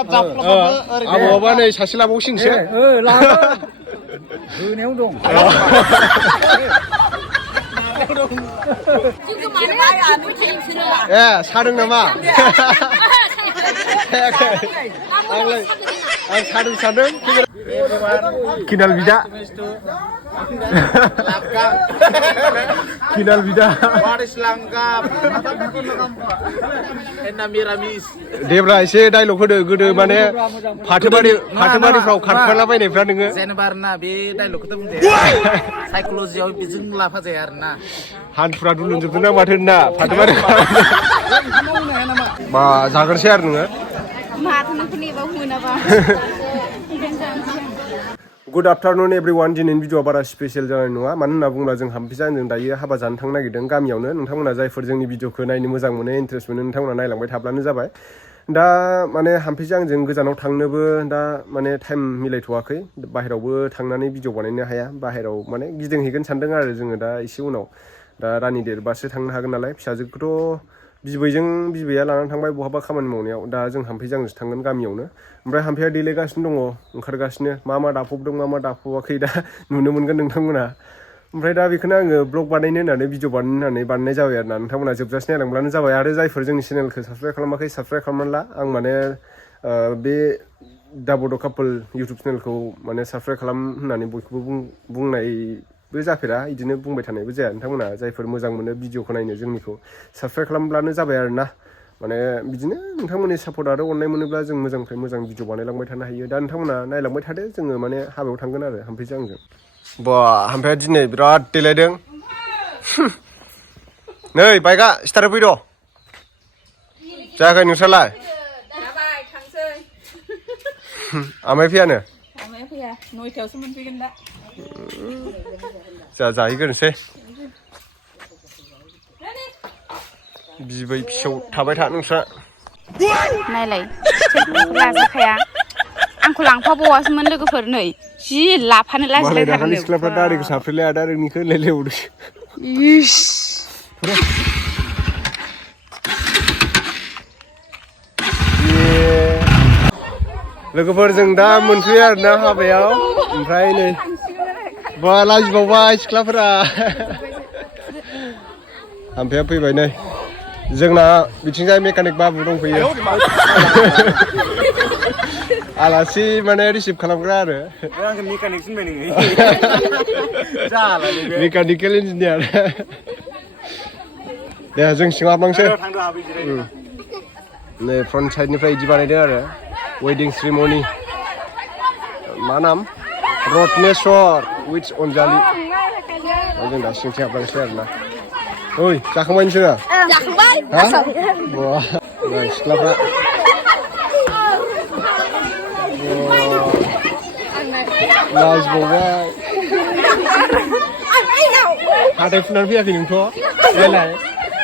आबौआबा नै सासे लाबावसिनसो होनायाव दं ए सादों नामा आं सादों किनाल बिदा किनाल बिदा देब्रा एसे डाइलग होदो गोदो माने फाथोबारिफ्राव खारफालाबायनायफ्रा नोङो जेनेबा आरोना बे डाइलगखौथ' बुंदे साइक'लजियाव बेजों लाफा जाया आरोना हान्थुफ्रा दुलुनजोबदों ना माथो ना फाथोबारि मा जाग्रोसै आरो नोङो गुड आफ्टारनुन एभ्रिवान दिनैनि भिडिअआ बारा स्पेशल जानाय नङा मानो होनना बुङोब्ला जों हाम्फिजानजों दायो हाबा जानो थांनो नागिरदों गामियावनो नोंथांमोना जायफोर जोंनि भिडिअखौ नायनो मोजां मोनो इन्टारेस्ट मोनो नोंथांमोना नायलांबाय थाब्लानो जाबाय दा माने हाम्फिजानजों गोजानाव थांनोबो दा माने टाइम मिलायथ'वाखै बाहेरावबो थांनानै भिडिअ बानायनो हाया बाहेराव माने गिदिंहैगोन सानदों आरो जोङो दा एसे उनाव दा रानि देरबासो थांनो हागोन नालाय फिसाजोखौथ' बिबैया लानानै थांबाय बहाबा खामानि मावनायाव दा जों हाम्फिजानजोंसो थांगोन गामियावनो ओमफ्राय हाम्फिया देलायगासिनो दङ ओंखारगासिनो मा दाफबदों मा दाफबाखै दा नुनो मोनगोन नोंथांमोना ओमफ्राय दा बेखौनो आङो ब्लग बानायनो होननानै भिडिअ बानायनो होननानै बानायनाय जाबाय आरो ना नोंथांमोना जोबजासे नायलांब्लानो जाबाय आरो जायफोर जोंनि चेनेलखौ साबसक्राइब खालामाखै साबसक्राइब खालामनानै ला आं माने बे दाबद' कापोल इउटुब चेनेलखौ माने साबसक्राइब खालाम होननानै बयखौबो बुंनायबो जाफेरा बिदिनो बुंबाय थानायबो जाया नोंथांमोना जायफोर मोजां मोनो भिडिअखौ नायनो जोंनिखौ साबसक्राइब खालामब्लानो जाबाय आरो ना माने बिदिनो नोंथांमोननि सापर्ट आरो अननाय मोनोब्ला जों मोजांनिफ्राय मोजां भिडिअ बानायलांबाय थानो हायो दा नोंथांमोना नायलांबाय थादो जोङो माने हाबायाव थांगोन आरो हाम्फिजों आंजों बा हाम्फिया दिनै बिराद देलायदों नै बाइकआ स्टार्ट होफै र' जायाखै नोंस्रालाय आमाय फैयानो आमाया फैया 9थायावसो मोनफैगोन दा जाहैग्रोनोसै बिबै फिसौ थाबाय था नोंस्रा नायलाय लाजाखाया आंखौ लांफाबावासोमोन लोगोफोर नै जि लाफानो लाजिलायथारनो सिख्लाफ्रा दारिखौ साफ्रेलाय आदा नोंनिखौ लायलायबावदो इस लोगोफोर जों दा मोनफैयो आरोना हाबायाव ओमफ्राय नै बा लाजिबावबाय सिख्लाफोरा हाम्फिया फैबाय नै जोंना बिथिंजाय मेकानिक बाबु दंफैयो आलासि माने रिसिभ खालामग्रा आरो मेकानिकेल इन्जिनियार दे जों सिङाव हाबलांसै नै फ्रन्ट साइडनिफ्राय बिदि बानायदों आरो वेडिं सेरेमनि मा नाम रत्नेस्वर उइथ अनजालि जों दा सिंथिं हाबलांसै आरोना ओइ जाखांबाय नोंसोरो जाखांबाय हा बा सिख्लाफ्रा लाजिबावबाय हाथाय फुनानै फैयाखै नोंथ' नायलाय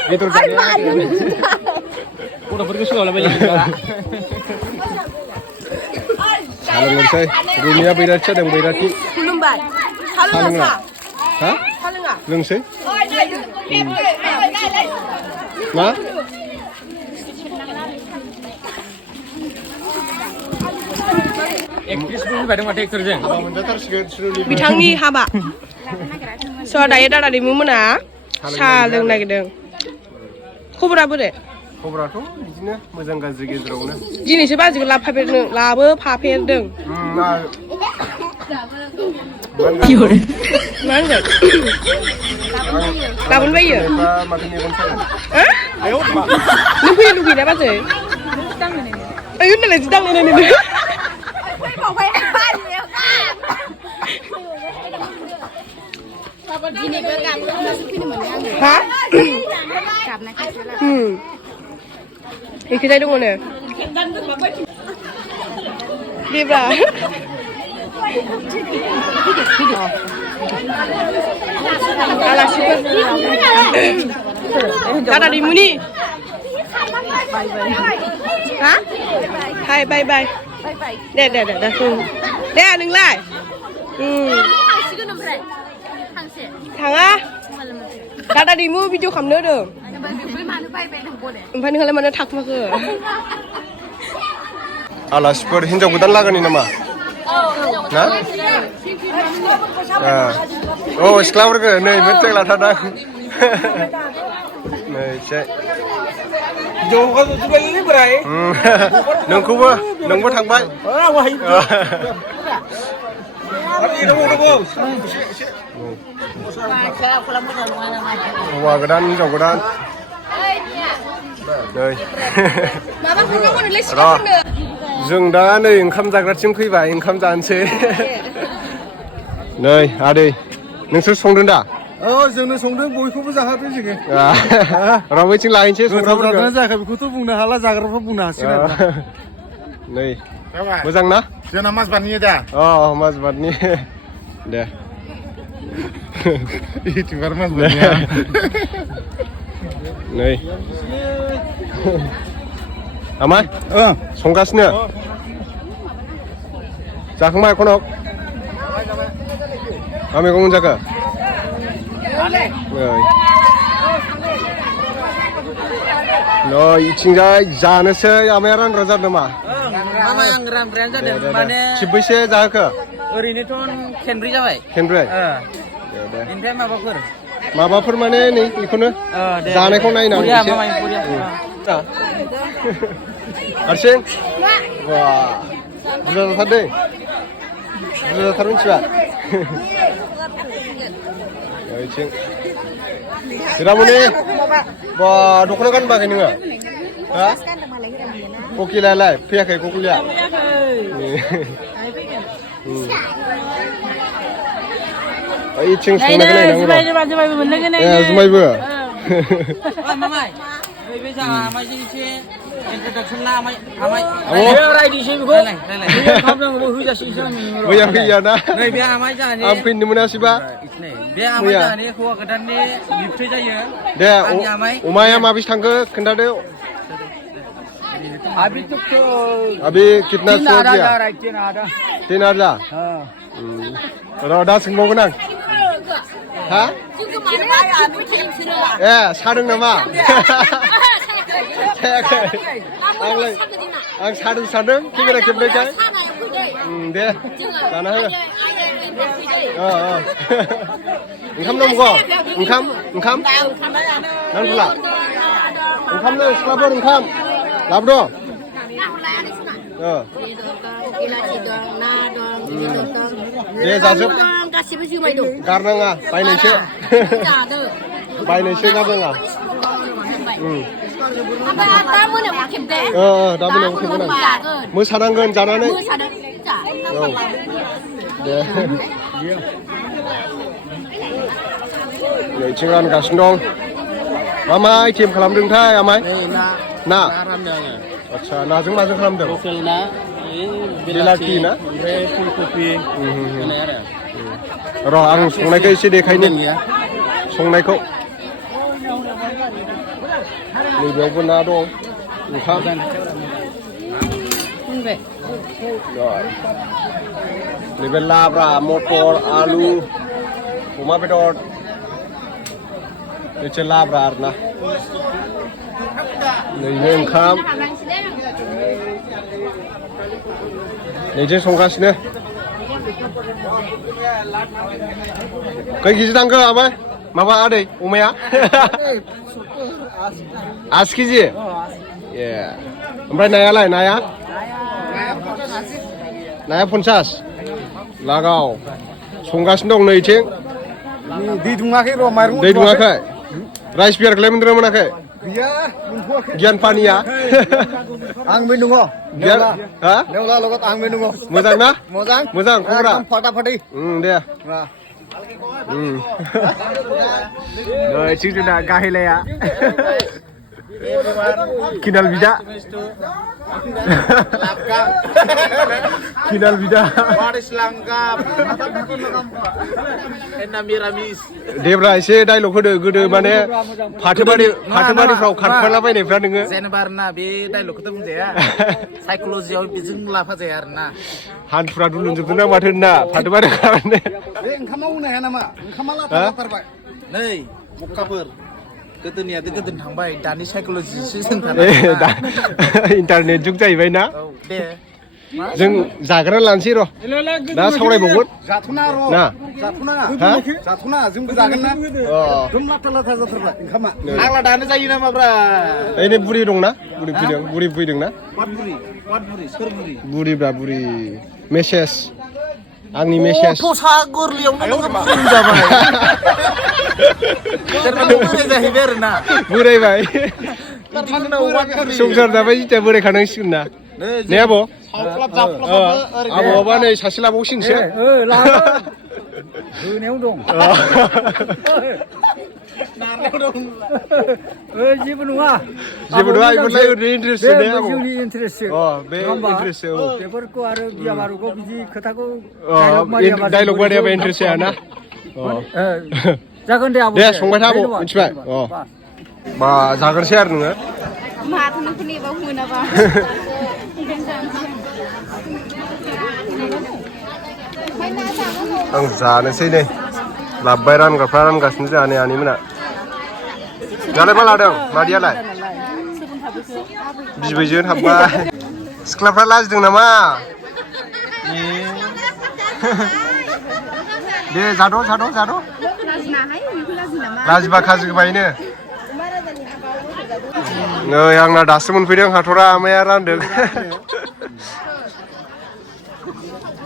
बेदर जानाया गथ'फोरखौ सोलाबायलाय साहा लोंनोसै रुमिया बैराथि जादों बैराथि खुलुमबाय साहा लोङा हा लोंसै मा बिथांनि हाबा स' दायो दादा दैमुमोना साहा लोंनो नागिरदों खबरा बोरै खबराथ' बिदिनो मोजां गाज्रि गेजेरावनो दिनैसो बाजैखौ लाबोफाफेरदों मा होनगोन गाबोन बायो नों फैनो लुगैना बाजै आयु होननालाय जि दांनो नोङो हा एखेजाय दङ नो देब्रा आलासिफोर दादा दैमुनि हा हाय बाय बाय दे नोंलाय थाङा दादा दैमु भिडिअ खालामनो होदों ओमफ्राय नोंहालाय मानो थाखुमाखो आलासिफोर हिन्जाव गोदान लागोनि नामा ना औ सिख्लाफोरखौ नै मेट्रिक लाथारदां नै एसे नोंखौबो नोंबो थांबाय हौवा गोदान हिन्जाव गोदान नै र' जों दा नै ओंखाम जाग्राथिं फैबाय ओंखाम जानोसै नै आदै नोंसोर संदों दा जोंनो संदों बयखौबो जाहोदों जोङो र' बैथिं लायनोसै संग्राफोरखौ जायाखै बेखौथ' बुंनो हाला जाग्राफ्रा बुंनो हासिगोन नै मोजां ना जोंना माजबादनि दा माजबादनि दे इउटिउबार माजबादनि नै आमाय संगासिनो जाखांबाय खनक मा मैगं मोनजाखो नै इथिंजाय जानोसै आमाया रानग्रा जादों नामा मामाय आं रानग्रायानो जादों माने खेबबैसे जाहोखो ओरैनोथ' खेनब्रै जाबाय खेनब्रै ओमफ्राय माबाफोर माने नै बेखौनो जानायखौ नायनानै एसे हारसिं बा बुरजा जाथारदे बुरजा जाथार मिथिबाय ओइथिं हिरामनि बा दख'ना गानबाखै नोङो हा ककिलायालाय फैयाखै ककिलिया ओइथिं संनायखौ नायनांगौ जुमायबो मामाय बे जा आमायजों एसे इन्ट्रडाक्सन ला आमाय रायदिसै बेखौ मैया फैया ना नै बे आमाय जाहानि आं फैनो मोनासैबा बे आमाय जाहानि हौवा गोदाननि बिबथै जायो दे अमाया माबेसे थांखो खोन्थादो अभी कितना सौ दिया 3,000 र' दा सोंबावगोन आं हा सादों नामा आंलाय आं सादों सादों केमेरा खेबनायखाय दे जाना हो ओंखाम नांगौ ओंखाम नांथ'ला ओंखामनो सिख्लाफोर ओंखाम लाबोद' दे जाजोब गारनाङा बायनायसो गारनाङा दा मोनायाव खेबदे दा मोनायाव खेबगोन आं मोसानांगोन जानानै औ दे नैथिं रानगासिनो दं मा आइटेम खालामदोंथाय आमाय ना आदसा नाजों माजों खालामदों लकेल ना बेलाथि ना ओमफ्राय फुलकबि होनाय आरो र' आं संनायखौ एसे देखायनि संनायखौ नैबेयावबो ना दं ओंखाम नैबे लाब्रा मटर आलु अमा बेदर एसे लाब्रा आरोना नैबे ओंखाम नैजों संगासिनो खै केजि थांखो आमाय माबा आदै अमाया 80 केजि ए ओमफ्राय नायालाय नाया 50 लागाव संगासिनो दं नैथिं दै दुङाखै र' माइरं दै दुङाखै राइस बियारखौलाय मोनदोंना मोनाखै गैया मोनथ'वाखै गियान पानिया आंबो दङ हा नेवला লগত आंबो दङ मोजां ना मोजां खबरा फटाफटै दे नै जोंना गाहेलाया किनाल बिदा किनाल बिदा देब्रा एसे डाइलग होदो गोदो माने फाथोबारिफ्राव खारफालाबायनायफ्रा नोङो जेनेबा आरोना बे डाइलगखौथ' बुंजाया साइक'लजियाव बेजों लाफाजाया आरोना हान्थुफ्रा दुलुनजोबदों ना माथो ना फाथोबारि खालामनो बे ओंखामाव होनो हाया नामा ओंखामा लाथारबाय नै बखाफोर गोदोनियाथ' गोदोन थांबाय दानि साइक'लजिसो जों इन्टारनेट जुग जाहैबाय ना दे जों जाग्रा लानोसै र' दा सावरायबावगोन जाथ'ना र' ना जाथ'ना हा जाथ'ना जोंबो जागोन ना एकदम लाथा लाथा जाथारबाय ओंखामा आग्ला दानो जायो नामाब्रा ओइनै बुरि दंना बुरि फैदोंना वाट बुरि सोर बुरि बुरिब्रा बुरि मेसेज आंनि मेसेज थसा गोरलैयावनो नोङो बुरि जाबाय सोरबा बुरि जाहैबाय आरो ना बुरायबाय संसार जाबाय जिथिया बोरायखानांसिगोन ना ने आब' आब'आबा नै सासे लाबावसिनसो होनायाव दं जेबो नङा बेफोरलाय ओरैनो इन्टारेस्ट ने आब' जोंनि इन्टारेस्टसो बे इन्टारेस्ट औ बेफोरखौ आरो बिया बारुखौ बिदि खोथाखौ डायलग बानायाबा इन्टारेस्ट जायाना जागोन दे आब' दे संबाय था आब' मिथिबाय बा जाग्रोसै आरो नोङो माथो नोंफोरनि एबा मोनाबा आं जानोसै नै लाबबाय रानग्राफ्रा रानगासिनो जोंहा नै आनैमोना दालाय मा लादों मादैयालाय बिबैजों हाबबाय सिख्लाफ्रा लाजिदों नामा दे जाद' लाजिबा खाजि गोबायनो नै आंना दासो मोनफैदों हाथरा आमाया रानदों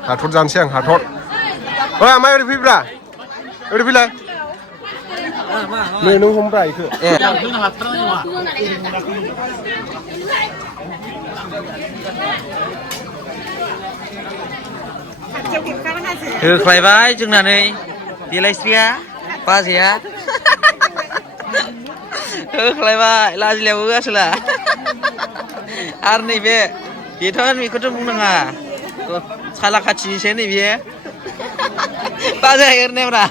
हाथर जानोसै आं हाथर ओइ आमाय ओरै फैब्रा ओरै फैलाय नै नों हमब्रा इखो होख्लायबाय जोंना नै देलायस्रिया बाजैया होख्लायबाय लाजिलायाबो आसोला आरो नैबे बेखौथ' बुंनाङा साला खाथिनिसो नैबे बाजाय एरनायब्रा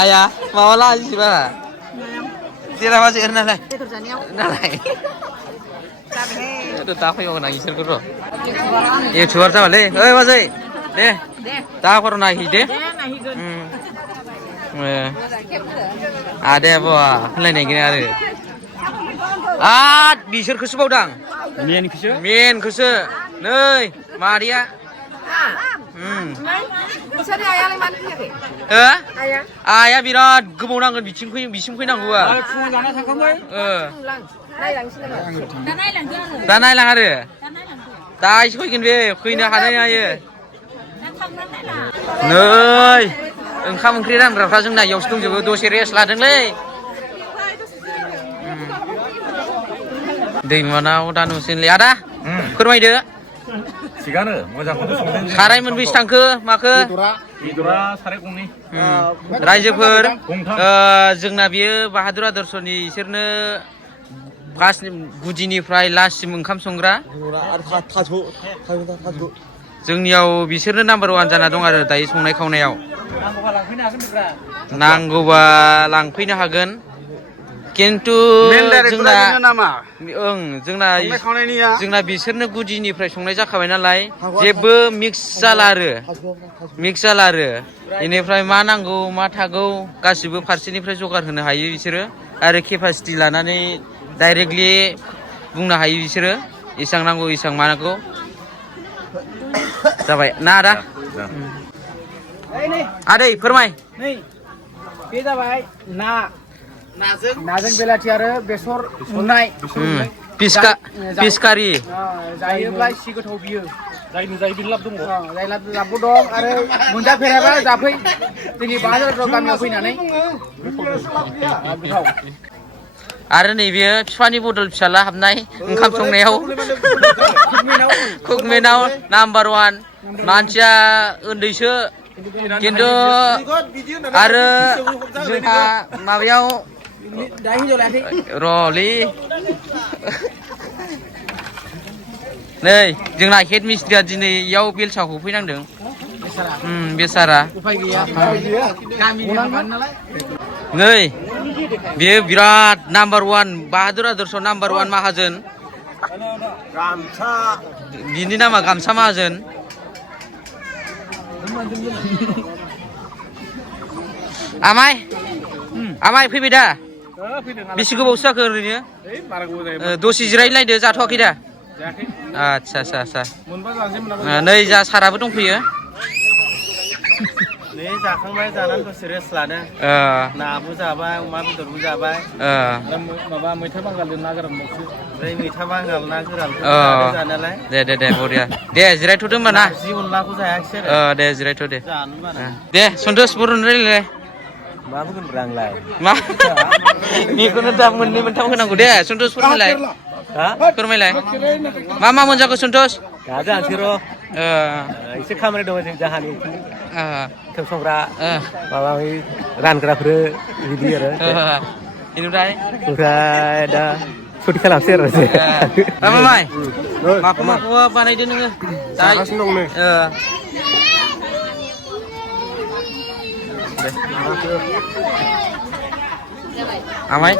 आया माबा लाजिबा जेरा बाजै एर नालाय दा फैबावगोन आं इसोरखौथ' इउटुबार जाबालै ओइ बाजै दे दा हर नायहै दे आदाया बा होनलायनायगोन आरो बिसोरखौसो बावदां मेनखौसो नै मादैया आइया बिराद गोबाव नांगोन बिसिम फैनांगौआ दा नायलां आरो दा एसे फैगोन बे फैनो हानाय हायो नै ओंखाम ओंख्रि रानग्राफ्रा जोंना इयावसो दंजोबो दसे रेस्ट लादोंलै दैमानाव दा नुसैलै आदा फोरमायदो थिगानो मोजांखौनो संदों साराय मोनबेसे थांखो माखो बेदरा साराय गंनै रायजोफोर जोंना बियो बाहादुर आदर्शनि इसोरनो फार्स्ट गुदिनिफ्राय लास्टसिम ओंखाम संग्रा जोंनियाव बिसोरनो नाम्बार 1 जाना दं आरो दायो संनाय खावनायाव नांगौबा लांफैनो हागोन खिन्थु जोंना बिसोरनो गुदिनिफ्राय संनाय जाखाबाय नालाय जेबो मिक्स जाला आरो बेनिफ्राय मा नांगौ मा थागौ गासिबो फारसेनिफ्राय जगार होनो हायो बिसोरो आरो केपासिटि लानानै डाइरेक्टलि बुंनो हायो बिसोरो इसां नांगौ इसां मा नांगौ जाबाय ना आदा आदै फोरमाय बे जाबाय नाजों बेलाथि आरो बेसर उननाय पिसकारि जायोब्ला एसे गोथाव बियो जायनो लाब दङ जाय लाबबो दं आरो मोनजाफेराबा जाफै जोंनि बाजाराव गामियाव फैनानै गोथाव आरो नैबे बिफानि बदल फिसाला हाबनाय ओंखाम संनायाव कुकमेनाव नाम्बार 1 मानसिया उन्दैसो खिन्थु आरो जोंहा माबायाव रलै नै जोंना हेड मिस्ट्रिया दिनै इयाव बेलसाखौ फैनांदों बेसारा नै बेयो बिराद नाम्बार 1 बाहादुर आदर्श नाम्बार 1 माहाजोन बिनि नामा गामसा माहाजोन आमाय फैबाय दा बेसे गोबावसो जाखो ओरैनो दसे जिरायलायदो जाथ'वाखै दा आच्छा आच्छा आच्छा नै जा साराबो दंफैयो नै जाखांबाय जानानै दसे रेस्ट लादों नाबो जाबाय अमा बेदरबो जाबाय माबा मैथा बांगालजों ना गोरान बावसो ओमफ्राय मैथा बांगाल ना गोरानखौ जादों जानायालाय दे बरिया दे जिरायथ'दो होमबा ना जि अनलाखौ जायाखिसै आरो दे जिरायथ' दे जानो बारा दे सन्तोष बर'नि रायलाय मा बुंगोन ब्रा आंलाय मा बेखौनो दा मोननै मोनथाम होनांगौ दे सन्तोष फोरमायलाय फोरमायलाय मा मोनजाखो सन्तोष दा जानोसै र' एसे खामानि दङ जों जाहानि ओंखाम संग्रा माबा रानग्राफोर बिदि आरो बेनिफ्राय दा फुट खालामसै आरो मामाय माखौ बानायदो नोङो जागासिनो दं नै आमाय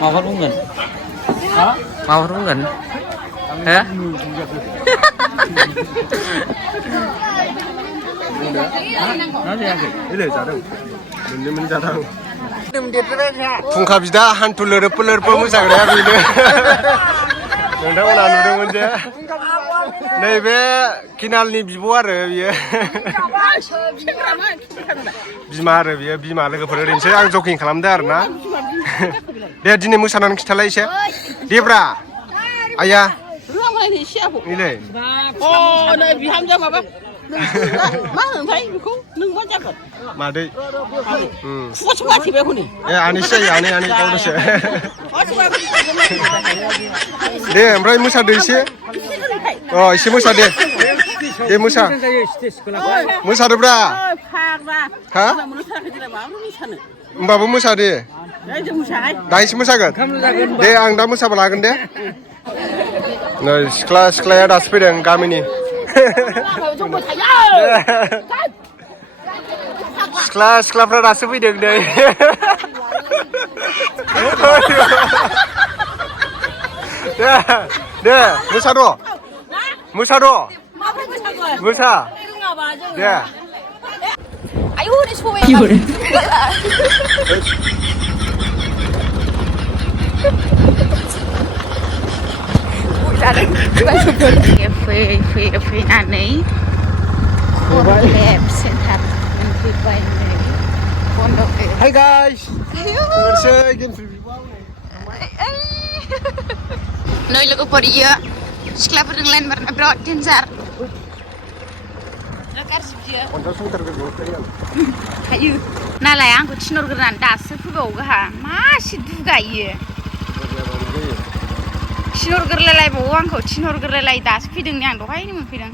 माबाफोर बुंगोन माबाफोर बुंगोन हो फुंखा बिदा हान्थु लोरोबो लोरबो मोसाग्राया बेनो नोंथांमोना नुदोंमोन जे नैबे किनालनि बिब' आरो बियो बिमा आरो बियो बिमा लोगोफोर ओरैनोसो आं जगिं खालामदों आरो ना दे दिनै मोसानानै खिथालाय एसे देब्रा आइया नैलै नै बिहामजो माबा मा होनोथाय बेखौ नों मा जागोन मादै खुगासो माथि बेखौ नै ए आनैसो जायो आनै गावदोसो दे ओमफ्राय मोसादो एसे एसे मोसा दे मोसा मोसादोब्रा हा होमबाबो मोसा दे दाइसे मोसागोन दे आं दा मोसाबा लागोन दे नै सिख्लाया दासो फैदों गामिनि सिख्लाफ्रा दासो फैदों नै दे मोसा दे आयु नै सबाय फैनानै लेब सेन्टार मोनफैबाय हाय गाइस नै लोगोफोर इयो सिख्लाफोरजों लाइन बारना बिराद डेन्जार हायो नालाय आंखौ थिनहरग्रोनानै दासो फैबावो मासे दुगायो थिनहरग्रोलायबावो आंखौ थिनहरग्रोलाय दासो फैदों नै आं दहायनो मोनफैदों